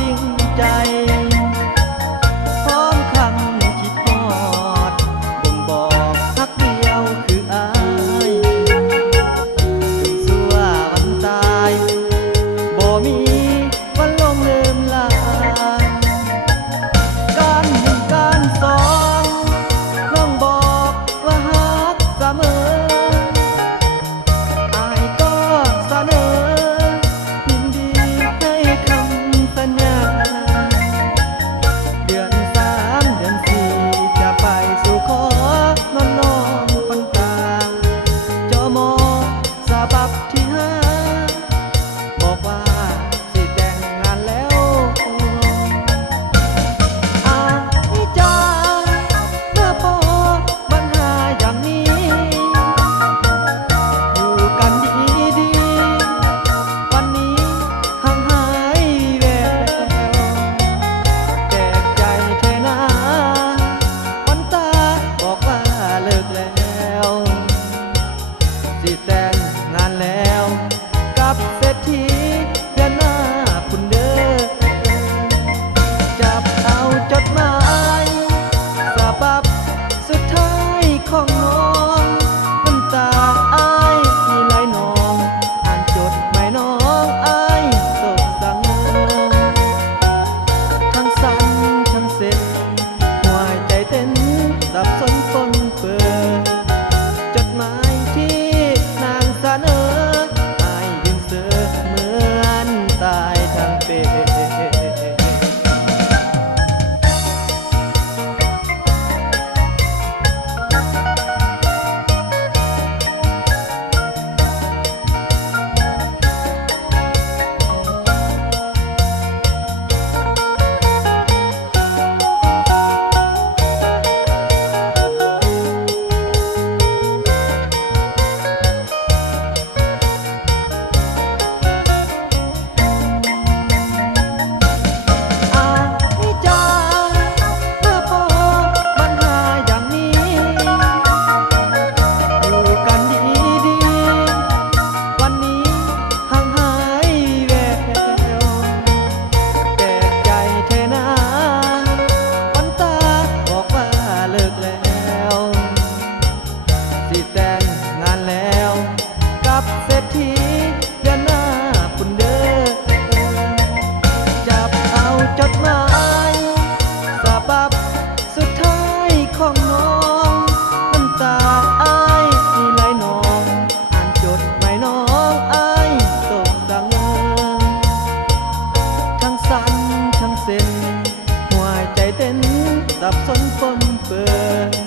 จริงใจพร้อมคำคิดฮอดบ่งบอกฮักเดียวคืออายถึงสัววันตายบ่มีวันลงลืมลาการหนึ่งการสองน้องบอกว่าฮักเสมออายก็เสนอยินดีให้คำสัญญาเดือนสามเดือนสี่จะไปสู่ขอนอนน้องคนตาจอมอสาบับที่ห้าบอกว่าสิแต่งงานแล้วอายจ้าเมื่อพบปัญหาอย่างนี้อยู่กันดีๆวันนี้ห่างหายแววแปลกใจเธอนะวันตาบอกว่าเลิกแล้วสิแต่งงานแล้วกับเศรษฐีเดือนหน้าคุณเด้อจับเอาจดหมายฉบับสุดท้ายของน้องน้ำตาอายไหลนองอ่านจดหมายน้องอายโศกสังทั้งสั่นทั้งเส็จหัวใจเต้นสับสนปนเปื้อนจดหมายที่นางเสนออายยืนเสือเหมือนตายทั้งเป็น อายจ้าเมื่อพบปัญหาอย่างนี้อยู่กันดีๆวันนี้ห่างหายแววแปลกใจเธอนะวันตาบอกว่าเลิกแล้วสิแต่งงานแล้วกับเศรษฐีเดือนหน้าคุณเด้อจับเอาจดหมายฉบับสุดท้ายของน้องน้ำตาอายไหลนองอ่านจดหมายน้องอายโศกสังทั้งสั่นทั้งเส้นหัวใจเต้นสับสนปนเปื้อน